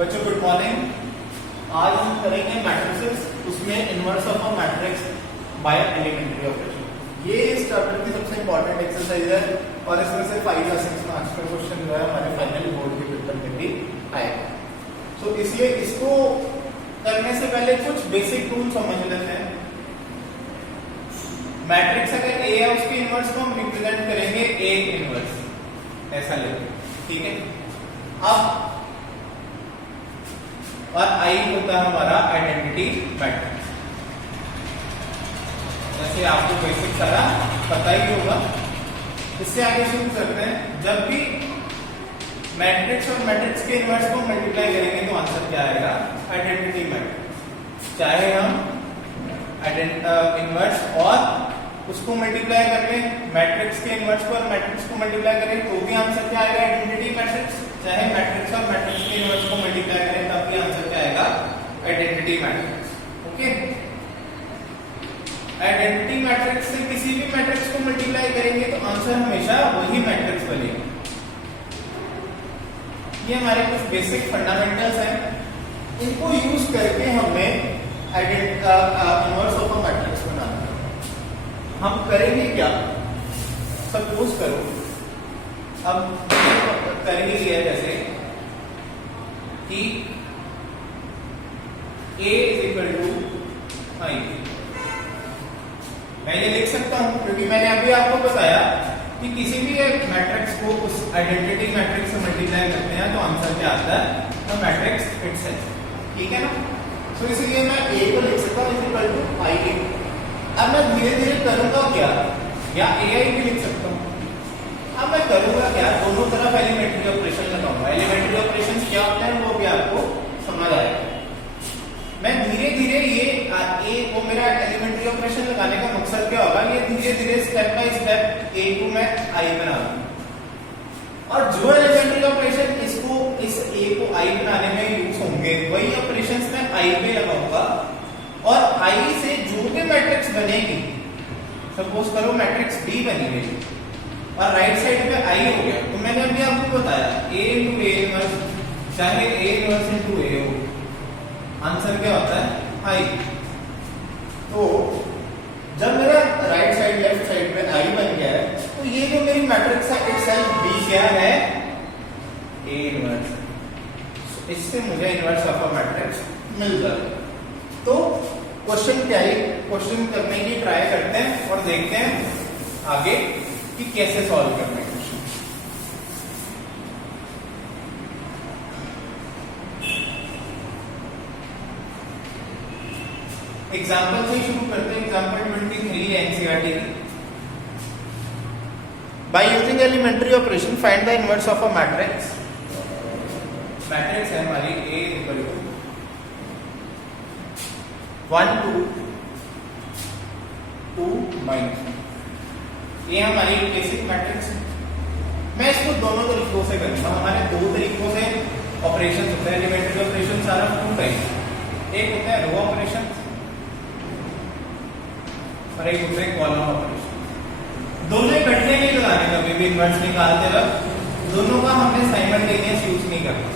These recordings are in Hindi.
बच्चों गुड मॉर्निंग। आज हम करेंगे मैट्रिसेस, उसमें inverse of a matrix by elementary operation. ये इस चैप्टर की सबसे इंपॉर्टेंट एक्सरसाइज है और इसमें से 5 या 6 मार्क्स का क्वेश्चन जो है हमारे फाइनल बोर्ड के पेपर में भी आएगा। तो इसलिए इसको करने से पहले कुछ बेसिक रूल समझ लेते हैं। मैट्रिक्स अगर ए है उसके इनवर्स को हम रिप्रेजेंट करेंगे ए इनवर्स, ऐसा लेंगे, ठीक है। अब और आई होता है हमारा आइडेंटिटी मैट्रिक्स। जैसे आपको बेसिक सारा पता ही होगा। इससे आगे शुरू करते हैं। जब भी मैट्रिक्स और मैट्रिक्स के इनवर्स को मल्टीप्लाई करेंगे तो आंसर क्या आएगा? Identity matrix. चाहे हम इनवर्स और उसको मल्टीप्लाई कर लें, मैट्रिक्स के इनवर्स को और मैट्रिक्स को मल्टीप्लाई करें तो भी आंसर क्या आएगा? Identity matrix. चाहे मैट्रिक्स और मैट्रिक्स के इनवर्स को मल्टीप्लाई करें तब भी आंसर क्या आएगा? Identity matrix. Okay, identity matrix से किसी भी मैट्रिक्स को मल्टीप्लाई करेंगे तो आंसर हमेशा वही मैट्रिक्स बनेगा। ये हमारे कुछ बेसिक फंडामेंटल्स हैं, इनको यूज करके हमें इनवर्स ऑफ अ मैट्रिक्स बनाना है। हम करेंगे क्या? सपोज करो अब कर ही लिया जैसे कि A इज इक्वल टू आई। मैं ये लिख सकता हूं क्योंकि मैंने अभी आपको बताया कि किसी भी एक मैट्रिक्स को उस आइडेंटिटी मैट्रिक्स से मल्टीप्लाई करते हैं तो आंसर क्या आता है? द मैट्रिक्स इटसेल्फ, ठीक है ना। तो इसलिए मैं A को लिख सकता हूं इज इक्वल टू आई। अब मैं धीरे धीरे करूंगा क्या? या AI भी लिख सकता हूं। अब मैं करूंगा क्या? दोनों तरफ एलिमेंट्री ऑपरेशन लगाऊंगा। एलिमेंट्री ऑपरेशन क्या होते हैं वो भी आपको समझ आएगा। मैं धीरे धीरे ये A को मेरा एलिमेंट्री ऑपरेशन लगाने का मकसद क्या होगा? ये धीरे धीरे स्टेप बाय स्टेप A को मैं I बना दूंगा और जो एलिमेंट्री ऑपरेशन इसको इस A को I बनाने में यूज होंगे वही ऑपरेशंस मैं I पे लगाऊंगा और I से जो भी मैट्रिक्स बनेगी, सपोज करो मैट्रिक्स B बनी गई और राइट साइड पे I हो गया, तो मैंने अभी आपको बताया A into A इनवर्स, चाहे A इनवर्स into A हो, आंसर क्या होता है? I। तो जब मेरा राइट साइड लेफ्ट साइड पे I बन गया है तो ये जो मेरी मैट्रिक्स है इटसेल्फ B क्या है? A inverse. इससे मुझे इनवर्स ऑफ अ मैट्रिक्स मिल जाएगा। तो क्वेश्चन क्या है? क्वेश्चन करने की ट्राई करते हैं और देखते हैं आगे कि कैसे सॉल्व करना है क्वेश्चन। एग्जांपल से शुरू करते हैं। Example 23 NCERT. By using elementary operation find the inverse of a matrix. Matrix है हमारी A इक्वल टू 1 2 2 माइनस। ये हमारी बेसिक मैट्रिक्स है। मैं इसको दोनों तरीकों से करूंगा। हमारे दो तरीकों से ऑपरेशन होते हैं एलिमेंट्री ऑपरेशन, सारा टू टाइप। एक होता है रो ऑपरेशन और एक होता है कॉलम ऑपरेशन। दोनों इकट्ठे नहीं लगाने, कभी भी इनवर्स निकालते वक्त दोनों का हमने साइमल्टेनियस यूज नहीं करना,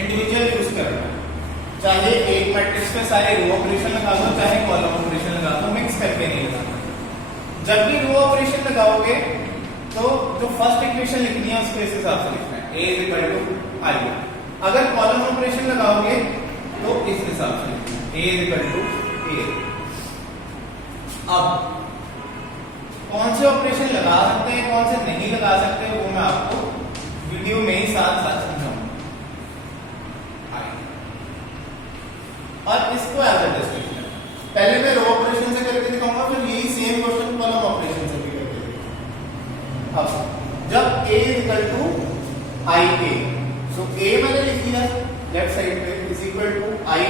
इंडिविजुअल यूज करना। चाहे एक मैट्रिक्स पे सारे रो ऑपरेशन लगा दो, चाहे कॉलम ऑपरेशन लगा दो, मिक्स करके नहीं लगाना। जब भी रो ऑपरेशन लगाओगे तो जो फर्स्ट इक्वेशन लिखनी है उसके इस हिसाब से लिखना है, A इज इक्वल टू आई। अगर कॉलम ऑपरेशन लगाओगे तो इस हिसाब से लिखना है, A is equal to A। अब कौन से ऑपरेशन लगा सकते हैं, कौन से नहीं लगा सकते, वो मैं आपको वीडियो में ही साथ साथ समझाऊंगा। और इसको एज इट इज लिखना है। पहले मैं रो ऑपरेशन से करके दिखाऊंगा, फिर यही सेम क्वेश्चन कॉलम ऑपरेशन से भी करके दिखाऊंगा। अब जब A is equal to I A, so A मैंने लिख दिया लेफ्ट साइड पे is equal to I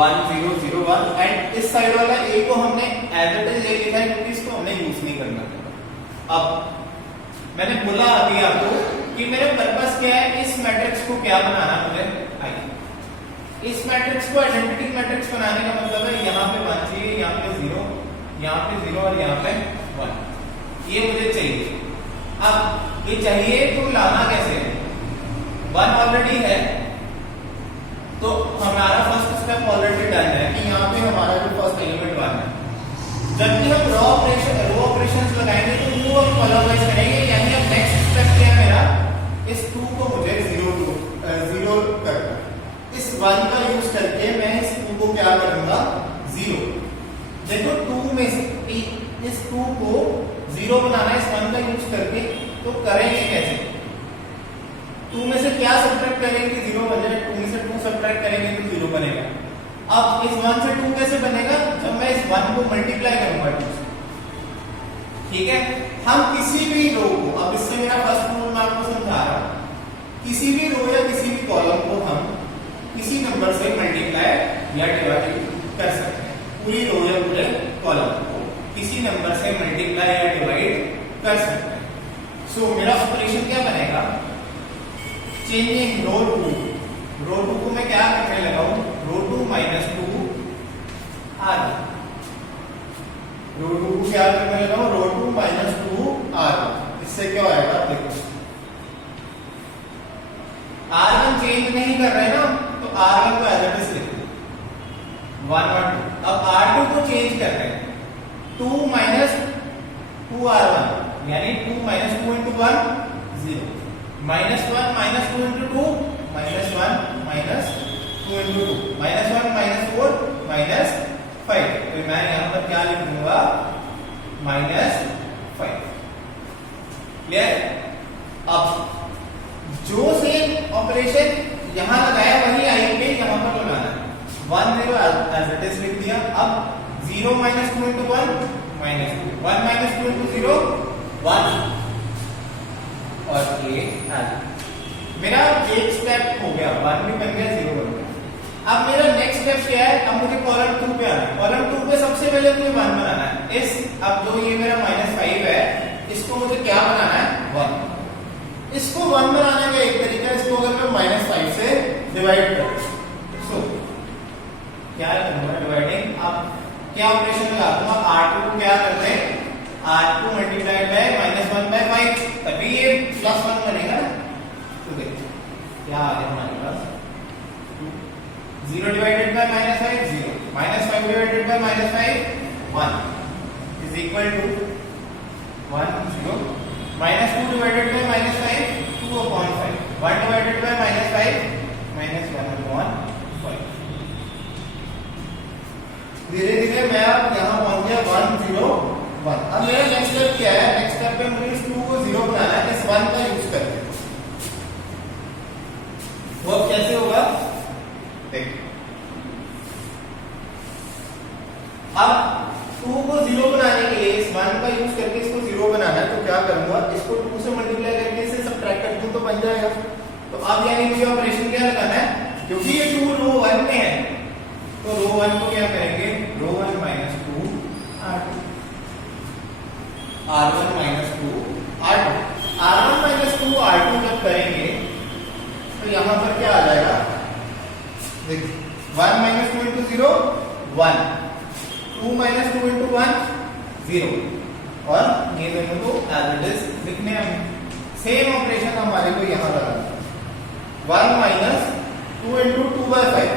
1 0 0 1 and इस साइड वाला A को हमने एज इट इज ले लिखा है क्योंकि इसको हमने यूज नहीं करना। अब मैंने बोला अभी आपको कि मेरा पर्पस क्या है, इस मैट्रिक्स को क्या बनाना मुझे I। इस मैट्रिक्स को आइडेंटिटी मैट्रिक्स बनाने का मतलब है यहाँ पे 1 चाहिए, यहाँ पे 0, यहाँ पे 0 और यहाँ पे 1, ये मुझे चाहिए। अब ये चाहिए तो लाना कैसे है? 1 ऑलरेडी है हमारा फर्स्ट स्टेप ऑलरेडी डन है कि यहाँ पे हमारा जो फर्स्ट एलिमेंट 1 है, जबकि हम रो ऑपरेशंस लगाएंगे तो मूव और कॉलम वाइज करेंगे, यानी अब नेक्स्ट स्टेप क्या है मेरा, इस 2 को मुझे 0 करना है। इस 1 का यूज करके मैं इस 2 को क्या करूंगा, 0। देखो 2 में से इस 2 को 0 बनाना है इस 1 का यूज करके, तो करेंगे कैसे, 2 में से क्या सब्ट्रैक्ट करेंगे 0 बन जाए, 2 में से 2 सब्ट्रैक्ट करेंगे तो 0 बनेगा। अब इस 1 से 2 कैसे बनेगा, जब मैं इस 1 को मल्टीप्लाई करूंगा 2 से, ठीक है। हम किसी भी रो को, अब इससे मेरा फर्स्ट रूल मैं आपको समझा रहा हूं, किसी भी रो या किसी भी कॉलम को हम किसी नंबर से मल्टीप्लाई या डिवाइड कर सकते हैं। पूरी रो या पूरे कॉलम को किसी नंबर से मल्टीप्लाई या डिवाइड कर सकते हैं। सो मेरा ऑपरेशन क्या बनेगा, चेंजिंग रो 2 को मैं क्या करने लगा हूं, रो 2 माइनस 2 आर, रो 2 को क्या करने लगा हूं, रो 2 माइनस 2 आर। इससे क्या आएगा, देखो R1 चेंज नहीं कर रहे ना, तो R1 को एज इट इज लिख दो 1 और 2। अब R2 को चेंज कर रहे हैं, 2 माइनस 2 R1, यानी 2 minus 2 into 1 0, minus 1 minus 2 into 2 minus 1 minus 2 into 2 minus 1 minus 4 minus 5। तो मैं यहां पर क्या लिख दूंगा, माइनस 5। क्लियर। अब जो सेम ऑपरेशन यहां लगाया वही आई पे यहां पर लगाना है, 1 0 एज इट इज लिख दिया। अब 0 minus 2 into 1 minus 2, 1 minus 2 into 0 1, और ये मेरा एक स्टेप हो गया, 1 भी बन गया 0 बन गया। अब मेरा नेक्स्ट स्टेप क्या है, अब मुझे कॉलम 2 पे आना है। कॉलम 2 पे सबसे पहले मुझे 1 बनाना है। अब जो ये मेरा -5 है, इसको मुझे क्या बनाना है, 1। इसको 1 बनाने का एक तरीका, इसको अगर मैं -5 से डिवाइड करूं, सो क्या करूंगा, डिवाइडिंग। अब क्या ऑपरेशन लगा दूंगा, R2 को क्या करते हैं, R2 मल्टीप्लाइड बाय -1/5, तभी ये +1 बनेगा ना। तो देखिए क्या आ गया हमारे पास, 0 divided by -5 0, -5 divided by -5 1 is equal to 1 0, -2 divided by -5 2/5, 1 divided by -5 -1/5। धीरे धीरे मैं अब यहां पहुंच गया 1 0 1। अब मेरा नेक्स्ट स्टेप क्या है, नेक्स्ट स्टेप पे मुझे इस 2 को 0 बनाना है इस 1 का यूज करके। वो अब कैसे होगा, देखिए अब 2 को 0 बनाने के लिए इस 1 का यूज करके इसको 0 बनाना है, तो क्या करूंगा, इसको 2 से मल्टीप्लाई करके इसे सबट्रैक्ट कर दूं तो बन जाएगा। तो अब यानी मुझे ऑपरेशन क्या लगाना है, क्योंकि ये 2 रो 1 में है, तो रो 1 को क्या करेंगे, रो 1 minus 2 R2, R1 minus 2 R2, R1 minus 2 R2 जब करेंगे तो यहां पर क्या आ जाएगा, देखिए 1 माइनस 2 इंटू 0 1, 2 माइनस 2 इंटू 1 0, और ये दोनों को एज इट इज लिखने हैं। सेम ऑपरेशन हमारे को यहां लगाना है, 1 माइनस 2 इंटू 2/5,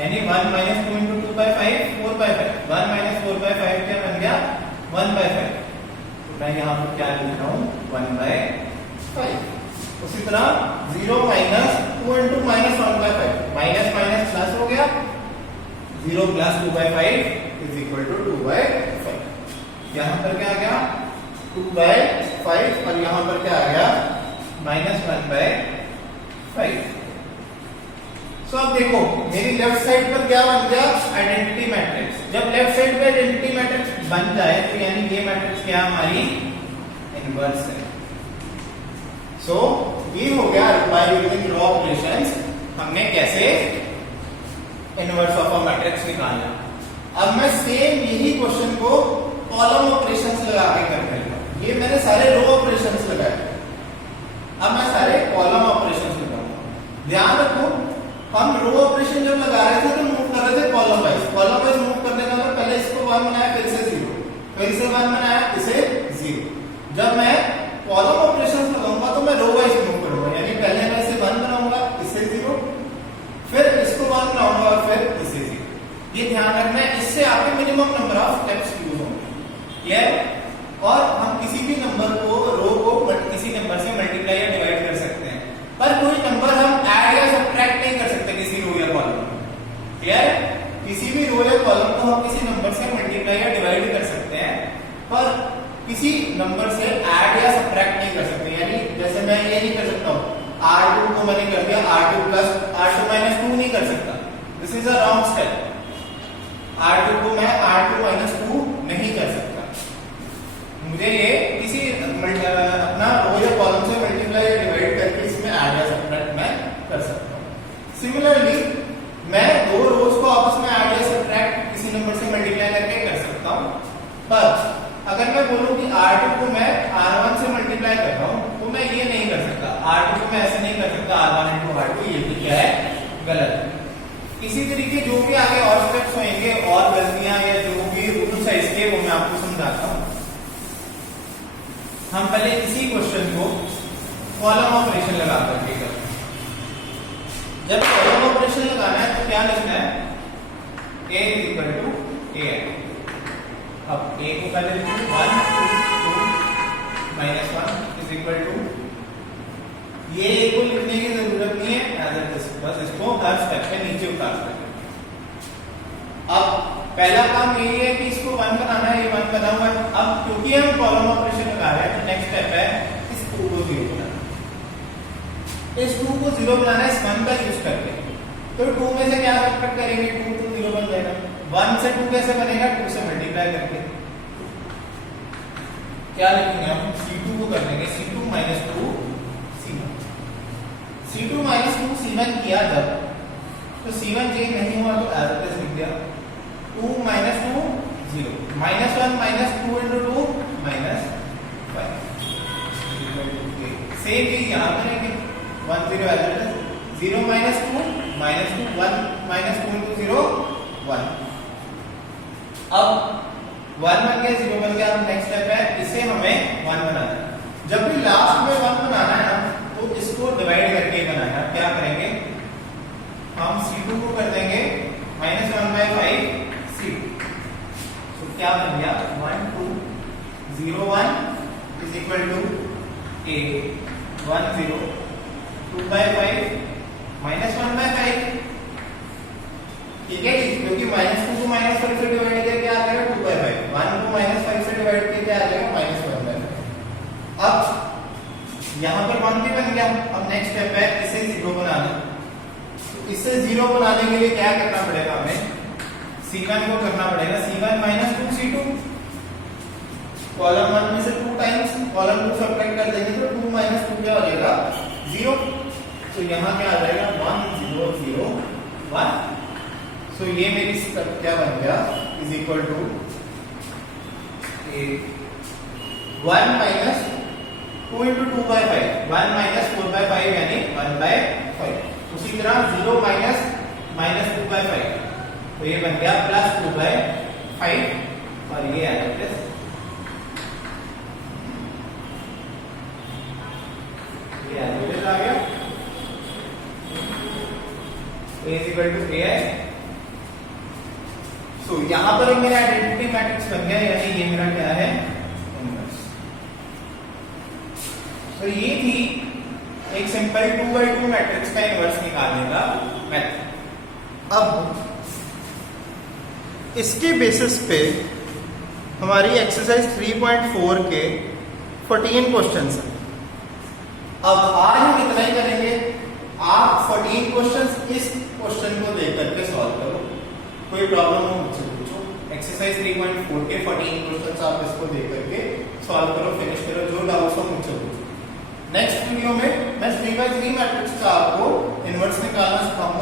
यानी 1 माइनस 2 इंटू 2/5 4/5, 1 माइनस 4/5 क्या बन गया 1/5। तो मैं यहां पर क्या लिख रहा हूं 1/5। उसी तरह 0 minus 2 into -1/5, minus minus plus हो गया, 0 प्लस 2/5 इज इक्वल टू 2/5। यहां पर क्या आ गया 2/5, और यहां पर क्या आ गया -1/5। सो अब देखो मेरी लेफ्ट साइड पर क्या बन गया, आइडेंटिटी मैट्रिक्स। जब लेफ्ट साइड पे आइडेंटिटी मैट्रिक्स बन जाए तो यानी ये मैट्रिक्स क्या हमारी इनवर्स है। सो ये हो गया बाय यूजिंग रो ऑपरेशंस हमने कैसे इनवर्स ऑफ अ मैट्रिक्स निकालना। अब मैं सेम यही क्वेश्चन को कॉलम ऑपरेशंस लगा के करने लगा। ये मैंने सारे रो ऑपरेशंस लगाए, अब मैं सारे कॉलम ऑपरेशंस लगाऊंगा। ध्यान रखो हम रो ऑपरेशन जब लगा रहे थे तो मूव कर रहे थे कॉलम वाइज मूव करने का मतलब पहले इसको 1 बनाया, फिर से 0, फिर से 1 बनाया, इसे 0। जब मैं कॉलम ऑपरेशंस लगाऊंगा तो मैं रो वाइज मूव करूंगा, यानी पहले मैं इसे 1 बनाऊंगा, इसे 0, फिर इसको R2 को मैंने कर दिया R2 प्लस R2 माइनस 2 नहीं कर सकता, this is a wrong step. R2 को मैं R2 माइनस 2 नहीं कर सकता, मुझे ये किसी अपना रो या कॉलम से मल्टीप्लाई या डिवाइड करके इसमें ऐड या सब्ट्रैक्ट मैं कर सकता हूँ। सिमिलरली मैं दो रोज को आपस में ऐड या सब्ट्रैक्ट किसी नंबर से मल्टीप्लाई करके कर सकता हूँ, पर अगर मैं बोलूं कि R2 को मैं R1 से मल्टीप्लाई कर रहा हूं तो मैं ये नहीं कर सकता, R2 को मैं ऐसे नहीं कर सकता R1 into R2, ये भी क्या है, गलत है। इसी तरीके जो भी आगे और स्टेप्स होंगे और गलतियां या जो भी रूल्स है इसके वो मैं आपको समझाता हूं। हम पहले इसी क्वेश्चन को कॉलम ऑपरेशन लगा करके करते हैं। जब कॉलम ऑपरेशन लगाना है तो क्या लिखना है, A is equal to AI। अब A को पहले लिखो 1 2 माइनस 1 इज इक्वल टू, ये A को लिखने की जरूरत नहीं है, एज इट इज, बस इसको हर स्टेप पे नीचे उतार सकते। अब पहला काम यही है कि इसको 1 बनाना है, ये 1 बना हुआ है। अब क्योंकि हम कॉलम ऑपरेशन लगा रहे हैं तो नेक्स्ट स्टेप है इस 2 को 0 बनाना, इस 2 को 0 बनाना है इस 1 का यूज करके। तो 2 में से क्या सब्ट्रैक्ट करेंगे, 2 तो 0 बन जाएगा। 1 से 2 कैसे बनेगा, 2 से मल्टीप्लाई करके। क्या लिखेंगे हम, C2 को कर देंगे C2 minus 2 C1। C2 minus 2 C1 किया जब तो C1 चेंज नहीं हुआ तो एज इट इज लिख दिया 2 minus 2 0, minus 1 minus 2 into 2 minus 5। Same चीज यहाँ करेंगे 1 0 as it is, 0 minus 2 minus 2, 1 minus 2 into 0 1। अब 1 बन गया, 0 बन गया। अब नेक्स्ट स्टेप है इसे हमें 1 बनाना है। जब भी लास्ट में 1 बनाना है ना तो इसको डिवाइड करके बनाना है। क्या करेंगे, हम C2 को कर देंगे माइनस 1/5 C2। तो क्या बन गया 1 2 0 1 is equal to A 1 0 2/5 minus 1/5। ठीक है, क्योंकि माइनस 2 को माइनस 5 से डिवाइड करके आ जाएगा 2/5, 1 को माइनस 5 से डिवाइड करके आ जाएगा माइनस 1/5। अब यहाँ पर 1 भी बन गया। अब नेक्स्ट स्टेप है इसे 0 बनाना। तो इसे 0 बनाने के लिए क्या करना पड़ेगा, हमें C1 को करना पड़ेगा C1 माइनस 2 C2। कॉलम 1 में से 2 टाइम्स कॉलम 2 सब्ट्रैक्ट कर देंगे तो 2 माइनस 2 क्या हो जाएगा 0। तो यहाँ क्या आ जाएगा 1 0 0 1। तो ये मेरी स्टेप क्या बन गया, is equal to 1 minus 2 into 2/5, 1 minus 4/5 यानी 1/5। उसी तरह 0 माइनस माइनस 2/5, तो ये बन गया प्लस 2/5 और ये आ जाएगा आ गया A is equal to AI। तो यहां पर मेरा आइडेंटिटी मैट्रिक्स बन गया, यानी ये मेरा क्या है इनवर्स। तो ये थी एक सिंपल 2x2 मैट्रिक्स का इनवर्स निकालने का मेथड। अब इसके बेसिस पे हमारी एक्सरसाइज 3.4 के 14 क्वेश्चंस हैं। अब आज हम इतना ही करेंगे। आप 14 क्वेश्चंस इस क्वेश्चन को देख करके सॉल्व करो, कोई प्रॉब्लम हो मुझसे पूछो। एक्सरसाइज 3.4 के 14 क्वेश्चंस आप इसको देख करके सॉल्व करो, फिनिश करो, जो डाउट्स हो मुझसे पूछो। नेक्स्ट वीडियो में मैं 3x3 मैट्रिक्स का आपको इनवर्स निकालना सिखाऊंगा।